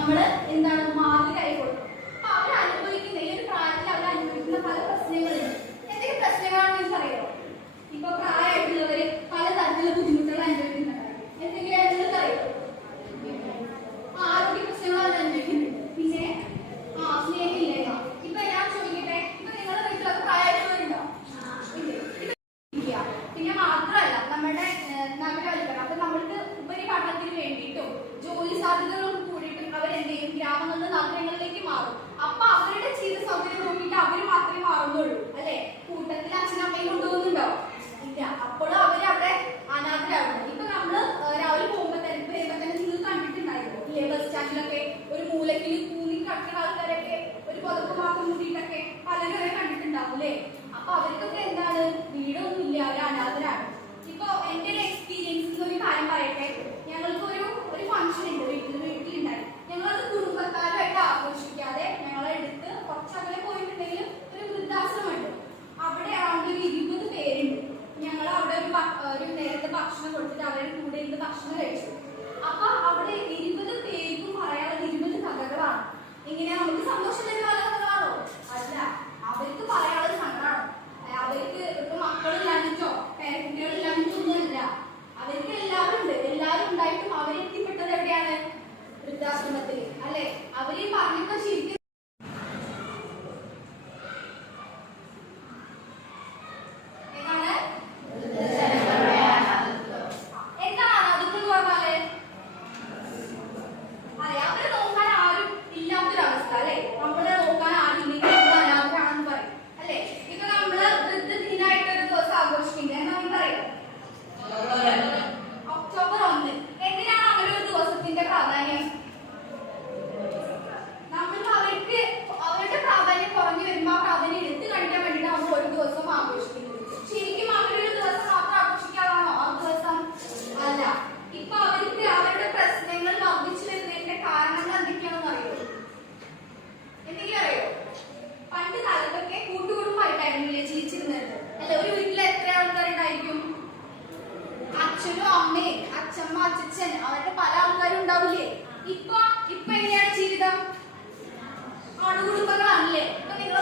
നമ്മൾ എന്താണ് മാതൃകയായി കൊടുക്കും. അപ്പൊ അവർ അനുഭവിക്കുന്ന ഈ ഒരു പ്രായത്തിൽ അവർ അനുഭവിക്കുന്ന പല പ്രശ്നങ്ങളുണ്ട്. എന്തൊക്കെ പ്രശ്നങ്ങളാണെന്ന് നിങ്ങൾക്ക് അറിയാമോ? ഇപ്പൊ പ്രായമായിട്ടുള്ളവര് പല തരത്തിലുള്ള ബുദ്ധിമുട്ടുകൾ അനുഭവിക്കുന്നുണ്ടാവും. എന്തെങ്കിലും നിങ്ങൾക്ക് അറിയാമോ? ആരോഗ്യ പ്രശ്നങ്ങളാണ് അനുഭവിക്കുന്നത്. പിന്നെ സ്നേഹമില്ല. ഇപ്പൊ ഞാൻ ചോദിക്കട്ടെ, ഇപ്പൊ നിങ്ങളുടെ വീട്ടിലൊക്കെ പ്രായമായിട്ടുള്ളവരുണ്ടോ? പിന്നെ മാത്രമല്ല നമ്മുടെ നഗരവൽക്കരണം. അപ്പൊ നമ്മൾക്ക് ഉപരിപഠനത്തിന് വേണ്ടിയിട്ടും ജോലി സാധ്യതകൾക്ക് കൂടിയിട്ടും അവരെന്ത് ചെയ്യും? ഗ്രാമങ്ങളിൽ നിന്ന് നഗരങ്ങളിലേക്ക് മാറും. അപ്പൊ അവരുടെ ജീവിത സൗകര്യം നോക്കിയിട്ട് അവർ മാത്രമേ മാറുന്നുള്ളൂ അല്ലെ? കൂട്ടത്തിൽ അച്ഛനും അമ്മയും കൊണ്ടുപോകുന്നുണ്ടോ? ഇല്ല. അപ്പോഴും അവര് അവിടെ അനാഥരാകുന്നു. ഇപ്പൊ നമ്മള് രാവിലെ പോകുമ്പോ തന്നെ നിങ്ങൾ കണ്ടിട്ടുണ്ടായിരുന്നു ഇല്ലേ? ബസ് സ്റ്റാൻഡിലൊക്കെ ഒരു മൂലക്കിൽ കൂലി കടക്കുന്ന ആൾക്കാരൊക്കെ ഒരു പുതപ്പ് മാത്രം മൂടിയിട്ടൊക്കെ പലരും അവരെ കണ്ടിട്ടുണ്ടാവും അല്ലേ? അപ്പൊ അവർക്കൊക്കെ എന്താണ്? വീടൊന്നും ഇല്ല, അവർ അനാഥരാണ്. ഇപ്പൊ എന്റെ ഒരു എക്സ്പീരിയൻസിൽ ഒരു കാര്യം പറയട്ടെ. ഞങ്ങൾക്ക് ഒരു ഫംഗ്ഷൻ ഉണ്ട് വീട്ടിലുണ്ടായി. ഞങ്ങളത് കുടുംബക്കാരുമായിട്ട് ആഘോഷിക്കാതെ ഞങ്ങളെ എടുത്ത് കുറച്ചങ്ങനെ പോയിട്ടുണ്ടെങ്കിലും ഒരു വൃദ്ധാശ്രമമുണ്ട്. അവിടെ അറൗണ്ട് ഒരു 20 പേരുണ്ട്. ഞങ്ങൾ അവിടെ ഒരു നേരത്തെ ഭക്ഷണം കൊടുത്തിട്ട് അവരുടെ കൂടെ ഇരുന്ന് ഭക്ഷണം കഴിച്ചു. അപ്പൊ അവിടെ 20 പേർക്കും പറയാനുള്ള 20 കഥകളാണ്. ഇങ്ങനെ നമുക്ക് സന്തോഷം തരുന്ന പല കഥകളാണോ? അല്ല, അവർക്ക് പറയാനുള്ള സങ്കടമാണ്. അവർക്ക് ഇപ്പൊ മക്കളില്ലാഞ്ഞിട്ടോ പേരക്കുട്ടികളില്ലാഞ്ഞിട്ടോ ഒന്നുമല്ല. അവർക്ക് എല്ലാവരും ഉണ്ട്. എല്ലാവരും ഉണ്ടായിട്ടും അവരെത്തിപ്പെട്ടത് എവിടെയാണ്? വൃദ്ധാശ്രമത്തിൽ അല്ലെ? അവര് പറഞ്ഞപ്പോ ശരിക്കും അച്ഛൻ അവരുടെ പല ആൾക്കാരും ഉണ്ടാവില്ലേ? ഇപ്പൊ എങ്ങനെയാണ് ജീവിതം? അണുകുടുംബങ്ങളാണല്ലേ? ഇപ്പൊ നിങ്ങൾ